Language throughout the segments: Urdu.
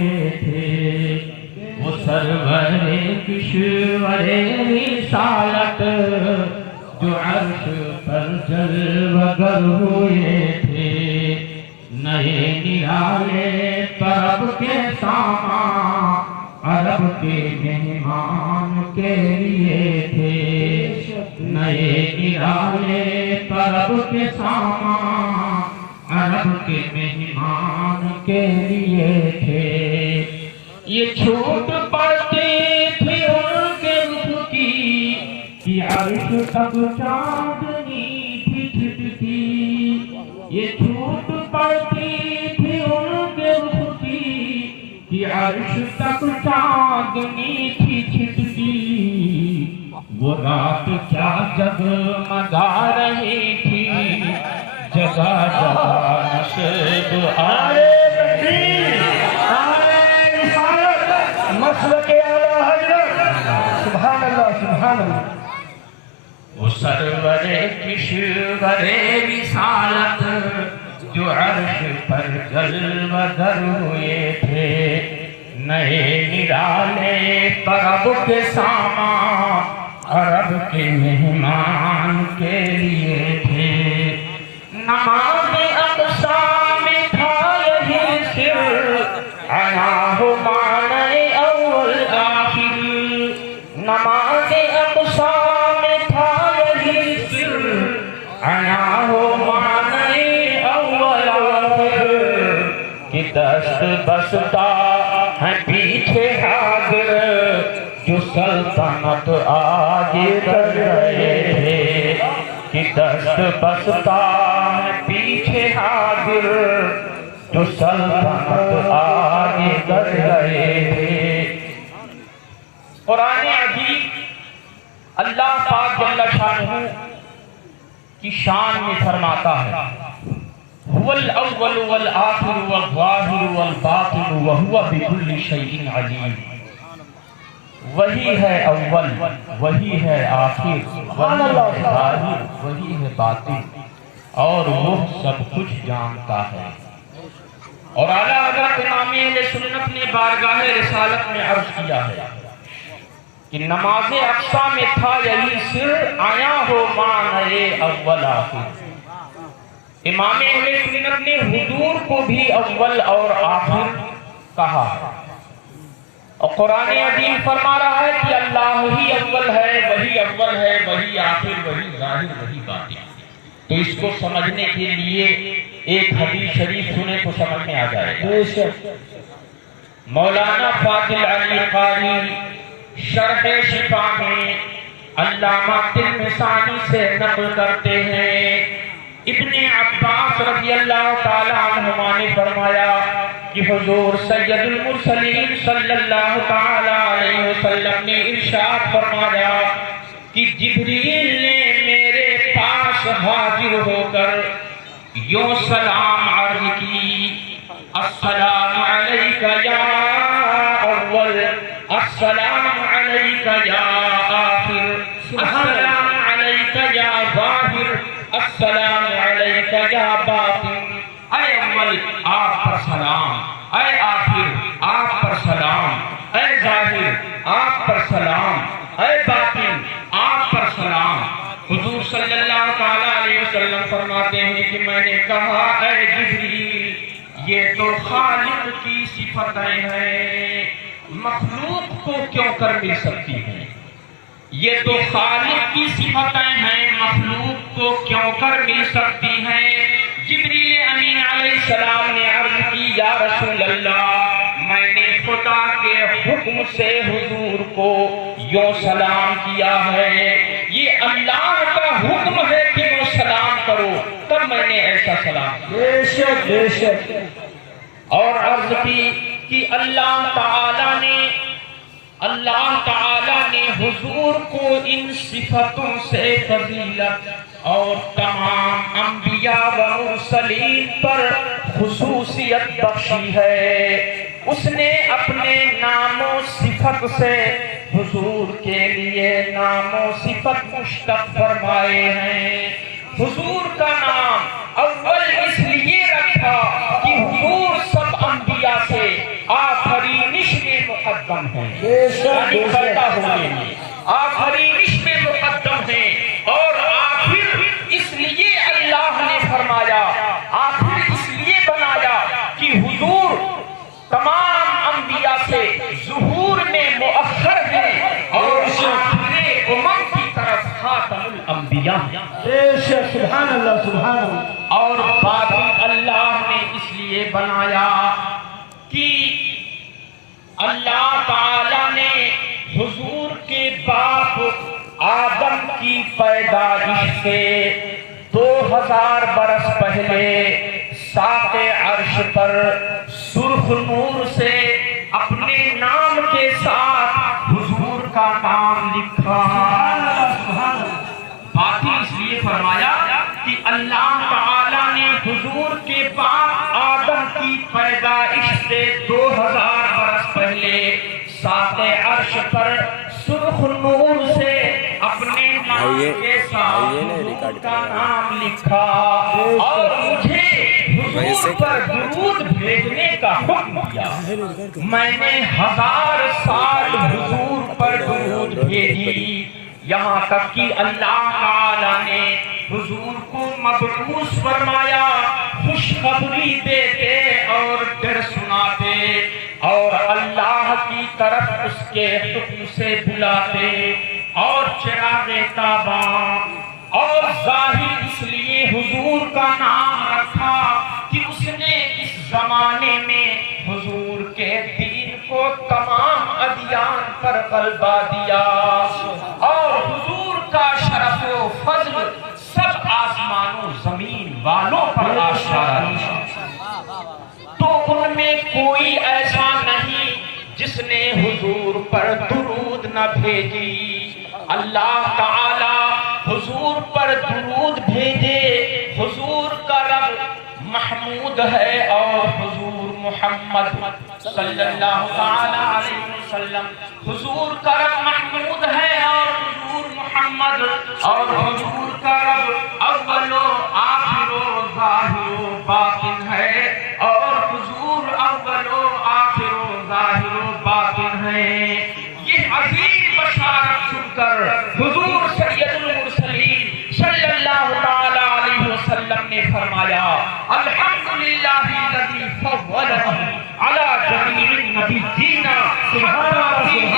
ہوئے تھے، وہ سرور کشور رسالت جو عرش پر جلوہ گر ہوئے تھے، نئے نرالے طرب کے سامان عرب کے مہمان کے لیے تھے، نئے نرالے طرب کے سامان عرب کے مہمان کے لیے تھے۔ یہ چھوٹ پڑتی تھی ان کے رخ کی کہ عرش تک چاندنی تھی چھٹکی، یہ چھوٹ پڑتی تھی ان کے رخ کی کہ عرش تک چاندنی تھی چھٹکی، وہ رات کیا جگمگا رہی تھی، جگہ جگہ نشب آرے مسلک اعلیٰ حضرت، سبحان اللہ سبحان اللہ۔ وہ سرور کشور رسالت جو عرش پر جلوہ گر ہوئے تھے، نئے نرالے طرب کے سامان عرب کے مہمان کے لیے تھے۔ نماز اقصیٰ میں تھا یہی سر، عیاں ہو معنی اول آخر، نماز اقصیٰ میں تھا یہی سر، عیاں ہو معنی اول آخر، کہ دست بستہ ہے پیچھے حاضر جو سلطنت آگے کر رہے تھے، کہ دست بستہ ہے پیچھے حاضر جو سلطنت آگے کر رہے تھے۔ قرآن عظیم اللہ پاک جل شانہ کی شان میں فرماتا ہے، هو الاول والآخر والظاہر والباطن وهو بكل شيء علیم۔ وہی ہے اول، وہی ہے آخر، وہی ہے ظاہر، وہی ہے باطن، اور وہ سب کچھ جانتا ہے۔ اور اعلیٰ حضرت امام اہل سنت نے بارگاہ رسالت میں عرض کیا ہے کہ نماز اقصیٰ میں تھا یہی سر، آیا ہو معنی اول آخر۔ امام اہل سنت نے حضور کو بھی اول اور آخر کہا، اور قرآن عظیم فرما رہا ہے کہ اللہ ہی اول ہے، وہی اول ہے، وہی آخر، وہی ظاہر، وہی باطن۔ تو اس کو سمجھنے کے لیے ایک حدیث شریف سنے تو سمجھ میں آ جائے گا۔ مولانا فاضل علی قاری شرح شفا میں علامہ تلمسانی سے نقل کرتے ہیں، ابن عباس رضی اللہ تعالیٰ عنہما نے فرمایا کہ حضور سید المرسلین صلی اللہ تعالیٰ علیہ وسلم نے ارشاد فرمایا کہ جبریل نے میرے پاس حاضر ہو کر یوں سلام عرض کی، السلام علیک یا اول، السلام علیک یا آخر، السلام علیک یا ظاہر، السلام علیک یا باطن۔ اے اول آپ پر سلام، اے آخر آپ پر سلام، اے ظاہر آپ پر سلام، اے باطن آپ پر سلام۔ حضور صلی اللہ تعالیٰ علیہ وسلم فرماتے ہیں کہ میں نے کہا اے جبریل، یہ تو خالق کی صفتیں ہیں، مخلوق کو کیوں کر مل سکتی ہیں؟ یہ تو خالق کی صفتیں ہیں، مخلوق کو کیوں کر مل سکتی ہیں؟ جبریل امین علیہ السلام نے عرض کی، یا رسول اللہ، میں نے خدا کے حکم سے حضور کو یوں سلام کیا ہے، یہ اللہ کا حکم ہے کہ وہ سلام کرو، تب میں نے ایسا سلام کیا۔ بے شک بے شک۔ اور عرض کی کہ اللہ تعالیٰ نے حضور کو ان صفتوں سے فضیلت اور تمام انبیاء و مرسلین پر خصوصیت بخشی ہے۔ اس نے اپنے نام و صفت سے حضور کے لیے نام و صفت مشتق فرمائے ہیں۔ حضور کا نام اول اس لیے رکھا کہ حضور سب انبیاء سے آخر مقدم ہیں، بے شک، یعنی بے شک۔ پیدا ہونے میں آخری اس میں مقدم ہیں، اور آخر اس لیے اللہ نے فرمایا، آخر اس لیے بنایا کہ حضور تمام انبیاء سے ظہور میں مؤخر ہیں اور آخر امم کی طرف خاتم الانبیاء ہیں۔ بے شک، سبحان اللہ، سبحان اللہ۔ اور باقی اللہ نے اس لیے بنایا کہ اللہ تعالی نے حضور کے باپ آدم کی پیدائش سے 2000 برس پہلے ساق عرش پر سرخ نور سے اپنے نام کے ساتھ حضور کا نام لکھا۔ باقی اس لیے فرمایا کہ اللہ تعالی نے حضور کے باپ آدم کی پیدائش سے 2000 برس پہلے ساق عرش پر سرخ نور سے اپنے نام کے ساتھ حضور کا نام لکھا، اور مجھے حضور پر درود بھیجنے کا حکم دیا۔ میں نے 1000 سال حضور پر درود بھیجی، یہاں تک کہ اللہ تعالی نے حضور کو مبعوث فرمایا، خوشخبری دیتے اور ڈر سناتے اور اللہ کی طرف اس کے حکم سے بلاتے، اور چراغ تاباں اور ظاہر اس لیے حضور کا نام رکھا کہ اس نے اس زمانے میں حضور کے دین کو تمام ادیان پر غلبہ دیا، اور حضور کا شرف و فضل سب آسمان و زمین والوں پر آشکارا ہے۔ تو ان میں کوئی ایسا نہیں جس نے حضور پر درود نہ بھیجی۔ اللہ تعالی حضور پر درود بھیجے، حضور کا رب محمود ہے، اور حضور محمد صلی اللہ تعالی علیہ وسلم حضور کا رب محمود ہے، اور حضور محمد اور حضور کا رب اول و آخر و ظاہر و باطن ہے، اور حضور اول و آخر و ظاہر و باطن ہے۔ یہ عظیم بشارت سن کر حضور سید المرسلین صلی اللہ تعالی علیہ وسلم نے فرمایا، الحمدللہ الذی فضلنی علی جمیع النبیین،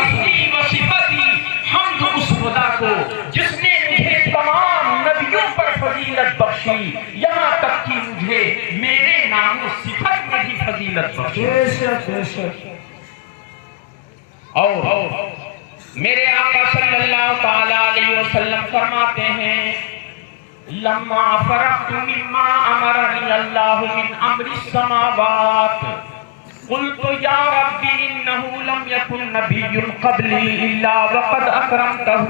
اسمی و صفتی، حمد اس خدا کو جس نے مجھے تمام نبیوں پر فضیلت بخشی، یہاں تک کہ مجھے میرے نام و صفت میں بھی فضیلت بخشی۔ بے شک، بے شک۔ اور میرے آقا صلی اللہ تعالی علیہ وسلم فرماتے ہیں، لما فرغت مما امرنی اللہ من امر السماوات قلت یا رب انه لم يكن نبی قبلی الا وقد اکرمته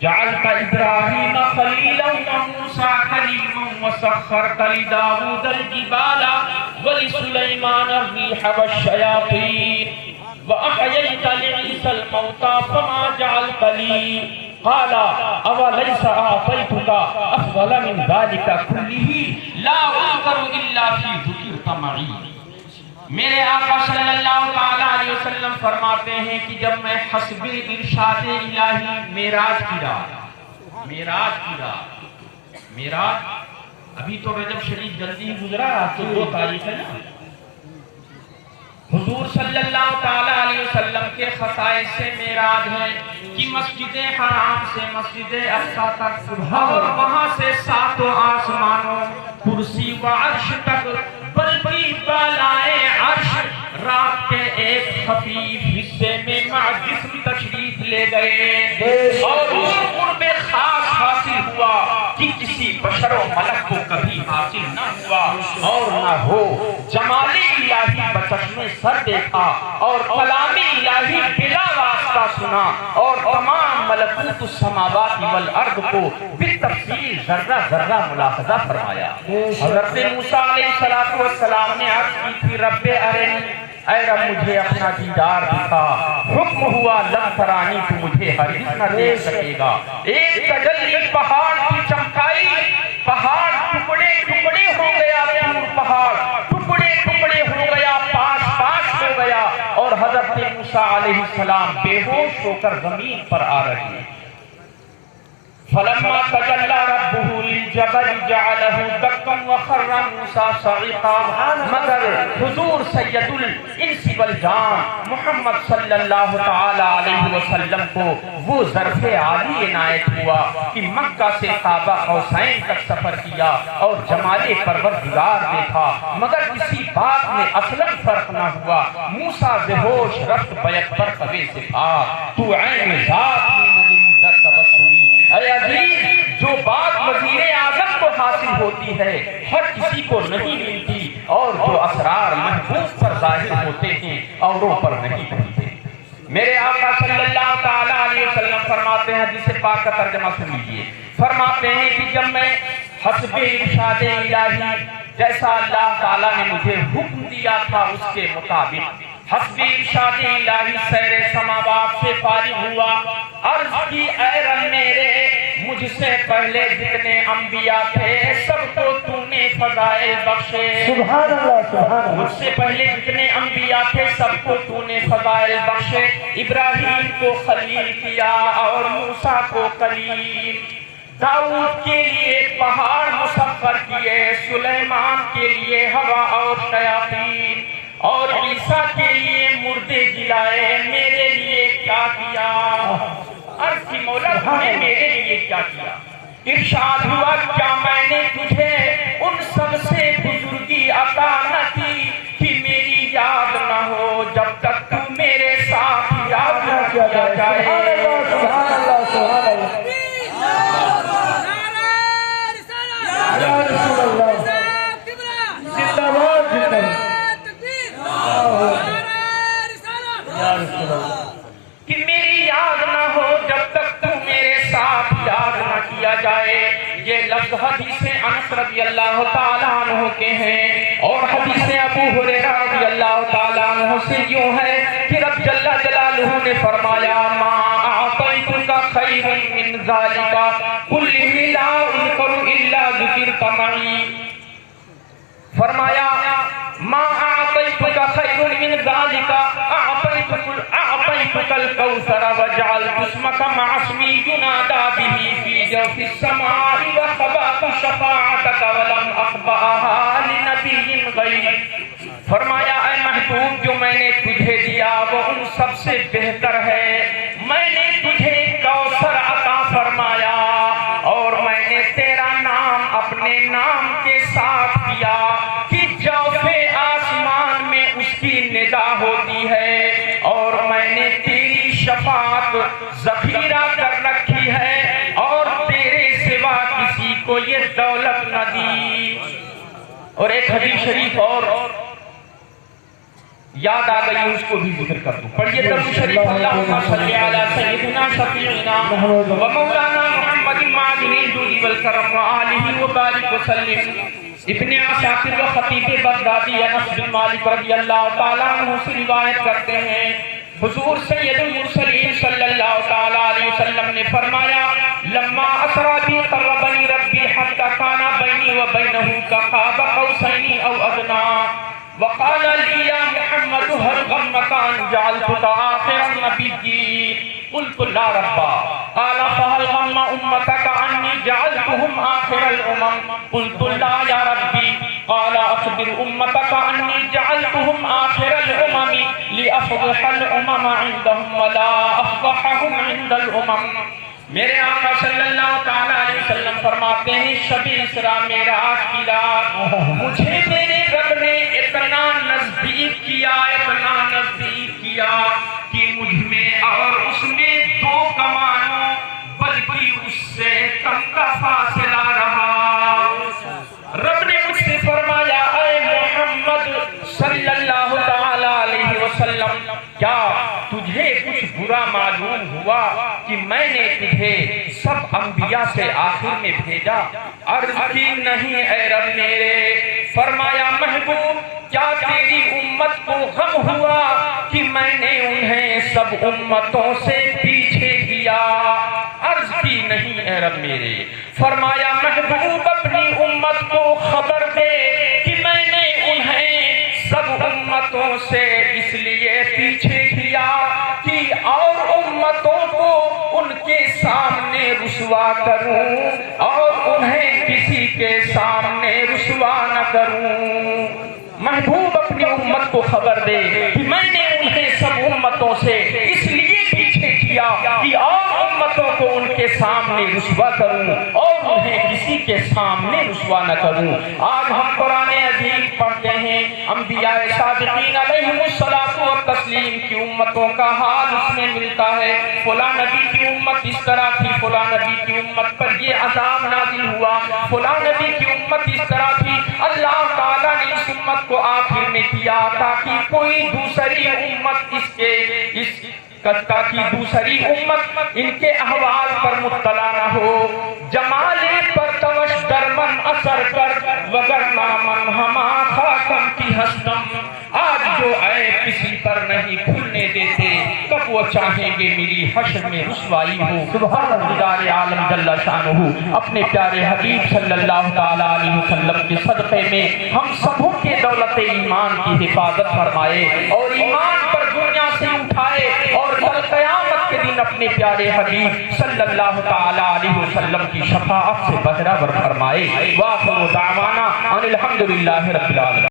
جعلت ابراہیم خلیلا وموسیٰ کلیما وسخرت لداود الجبال ولسلیمان الریح والشیاطین وَأَحْيَيْتَ لِعِيسَى الْمَوْتَى فَمَا جَعَلْتَ لِي قَالَ أَوَلَيْسَ أَعْطَيْتُكَ أَفْضَلَ مِنْ ذَلِكَ كُلِّهِ لَا أُذْكَرُ إِلَّا فِي ذُكِرْتَ مَعِي۔ میرے آقا صلی اللہ تعالی علیہ وسلم فرماتے ہیں کہ جب میں حسب ارشاد الہی معراج کی رات ابھی تو رجب شریف جلدی ہی گزرا، تو 2 تاریخ ہے نا، حضور صلی اللہ تعالی علیہ وسلم کے خصائص سے معراج ہے کہ مسجد حرام سے مسجد اقصی تک، اور وہاں سے 7 آسمانوں، کرسی و عرش تک، بلکہ بالائے عرش رات کے ایک خفیف حصے میں مع جسم تشریف لے گئے، اور قرب خاص حاصل ہوا کہ کسی بشر و ملک کو کبھی حاصل نہ ہوا اور نہ ہو۔ جمال الہی بچشم سر دیکھا اور کلام الہی بلا واسطہ سنا، اور تمام ملکوت السماوات والارض کو بالتفصیل ذرہ ذرہ ملاحظہ فرمایا۔ حضرت موسیٰ علیہ السلام نے عرض کی تھی، رب ارنی، اے رب مجھے اپنا دیدار دکھا۔ حکم ہوا لن ترانی، تو مجھے ہرگز نہ دیکھ سکے گا۔ ایک تجلی پہاڑ کی چمکائی، پہاڑ ٹکڑے ٹکڑے ہو گیا، پہاڑ ٹکڑے ٹکڑے ہو گیا، پاس پاس ہو گیا، اور حضرت موسیٰ علیہ السلام بے ہوش ہو کر زمین پر آ رہے ہیں۔ فلما تجلى ربه للجبل جعله دكا وخر موسى صعقا، مگر حضور سید الانس والجان محمد صلی اللہ تعالی علیہ وسلم کو وہ ظرف عالی عنایت ہوا کہ مکہ سے قاب قوسین تک سفر کیا اور جمال پروردگار دیکھا، مگر کسی بات میں اصلاً فرق نہ ہوا۔ موسیٰ بے ہوش رفت بیک پر قوی سے بھاگ، تو عین ذات میں نظر در تبسمی۔ اے عزیز، جو بات وزیر اعظم کو حاصل ہوتی ہے ہر کسی کو نہیں ملتی، اور جو اسرار محفوظ پر ظاہر ہوتے ہیں اوروں پر نہیں ملتے۔ میرے آقا صلی اللہ تعالی علیہ وسلم فرماتے ہیں، حدیث پاک کا ترجمہ سن لیجیے، فرماتے ہیں کہ جب میں حسب ارشاد الہی جیسا اللہ تعالیٰ نے مجھے حکم دیا تھا اس کے مطابق حسب ارشاد الہی سیر سماوات سے فارغ ہوا، عرض کی اے رب میرے، مجھ سے پہلے جتنے انبیاء تھے سب کو تو نے فضائل بخشے، سبحان اللہ سبحان اللہ، مجھ سے پہلے جتنے انبیاء تھے سب کو تو نے فضائل بخشے، ابراہیم کو خلیل کیا اور موسیٰ کو کلیم، داؤد کے لیے پہاڑ مسخر کیے، سلیمان کے لیے ہوا اور شیاطین، اور عیسیٰ کے لیے مردے جلائے، میرے لیے کیا کیا؟ عرض کی مولا تم نے میرے لیے کیا کیا؟ ارشاد ہوا کیا میں نے تجھے ان سب سے بزرگی عطا نہ کی کہ میری یاد نہ ہو جب تک تو میرے ساتھ یاد نہ کیا جائے۔ سبحان اللہ سبحان اللہ، یا رسول اللہ، زندہ باد زندہ باد، یا رسول اللہ، کہ میری یاد نہ ہو جب تک تو میرے ساتھ یاد نہ کیا جائے۔ یہ لفظ حدیث انس رضی اللہ تعالیٰ عنہ کے ہیں، اور حدیث ابو ہریرہ رضی اللہ تعالیٰ عنہ سے یوں ہے کہ رب جل جلالہ نے فرمایا ما اعطیتک خیر من ذالک کلہ لا اذکر الا ذکرت معی، فرمایا ما اعطیتک خیر من ذالک اعطیتک الکوثر وجعلت اسمک مع اسمی ینادى به فی جوف السماء وخبأت شفاعتک ولم اخبأها لنبی غیرک، فرمایا اے محبوب جو میں نے تجھے دیا وہ ان سب سے بہتر ہے، میں نے تجھے کوثر عطا فرمایا اور میں نے تیرا نام اپنے نام کے ساتھ کیا کہ جوف آسمان میں اس کی ندا ہوتی ہے، اور میں نے تیری شفاعت ذخیرہ کر رکھی ہے اور تیرے سوا کسی کو یہ دولت نہ دی۔ اور ایک حدیث شریف اور یاد آ گئی، اس کو بھی ذکر کر دوں، پڑھیے درود شریف، اللہم صلی علی سیدنا شفیعنا و مولانا محمد معدن الجود والکرم وآلہ وبارک وسلم۔ ابن عساکر و خطیب بغدادی انس بن مالک رضی اللہ تعالیٰ عنہ سے روایت کرتے ہیں، حضور سید المرسلین صلی اللہ تعالیٰ علیہ وسلم نے فرمایا لما اسرا بی قربنی ربی حتی کان بینی و بینہ کقاب قوسین او ادنا، وقال لي يا محمد هل غمك أن جعلتك آخر النبيين؟ قلت لا ربا، قال فهل غم أمتك أني جعلتهم آخر الأمم؟ قلت لا يا ربي، قال أخبر أمتك أني جعلتهم آخر الأمم لأفضح الأمم عندهم ولا أفضحهم عند الأمم۔ میرے آقا صلی اللہ تعالیٰ علیہ وسلم فرماتے ہیں شب اسراء معراج کی رات مجھے میرے رب نے اتنا نزدیک کیا، اتنا نزدیک کیا کہ مجھ میں اور اس میں دو کمانوں بلکہ اس سے کم کا فاصلہ رہا۔ رب نے مجھ سے فرمایا اے محمد صلی اللہ تعالیٰ علیہ وسلم، کیا تجھے کچھ برا معلوم ہوا کہ میں نے تجھے سب انبیاء سے آخر میں بھیجا؟ عرض کی نہیں اے رب میرے۔ فرمایا محبوب کیا تیری امت کو غم ہوا کہ میں نے انہیں سب امتوں سے پیچھے کیا؟ عرض کی نہیں اے رب میرے۔ فرمایا محبوب اپنی امت کو خبر دے کہ میں نے انہیں سب امتوں سے اس لیے لیے پیچھے کیا کہ اور امتوں کو ان کے سامنے رسوا کروں اور انہیں کسی کے سامنے رسوا نہ کروں۔ محبوب اپنی امت کو خبر دے کہ میں نے انہیں سب امتوں سے اس لیے پیچھے کیا کہ اور امتوں کو ان کے سامنے رسوا کروں اور انہیں کسی کے سامنے رسوا نہ کروں۔ آج ہم قرآن عظیم پڑھتے ہیں، انبیاء صادقین علیہم الصلاۃ والتسلیم کی امتوں کا حال اس میں ملتا ہے۔ فلاں نبی کی امت اس طرح تھی، فلاں نبی کی امت پر یہ عذاب نازل ہوا، فلاں نبی کی امت اس طرح تھی۔ اللہ تعالیٰ نے اس امت کو آخر میں کیا تاکہ کوئی دوسری امت تاکہ دوسری امت ان کے احوال پر مطلع نہ ہو۔ جمالے پر توش درمن اثر کر وگرنہ من ہما خاکم کی ہستم۔ آج جو عیب کسی پر نہیں کھلنے دیتے، کب وہ چاہیں گے میری حشر میں رسوائی ہو۔ سبحان اللہ عالم جل شانہ اپنے پیارے حبیب صلی اللہ تعالیٰ علیہ وسلم کے صدقے میں ہم سبوں کے دولت ایمان کی حفاظت فرمائے اور ایمان پر دنیا سے اٹھائے اور کل قیامت کے دن اپنے پیارے حبیب صلی اللہ تعالیٰ علیہ وسلم کی شفاعت سے بہرہ بر فرمائے۔ وآخر دعوانا ان الحمدللہ رب العالمین۔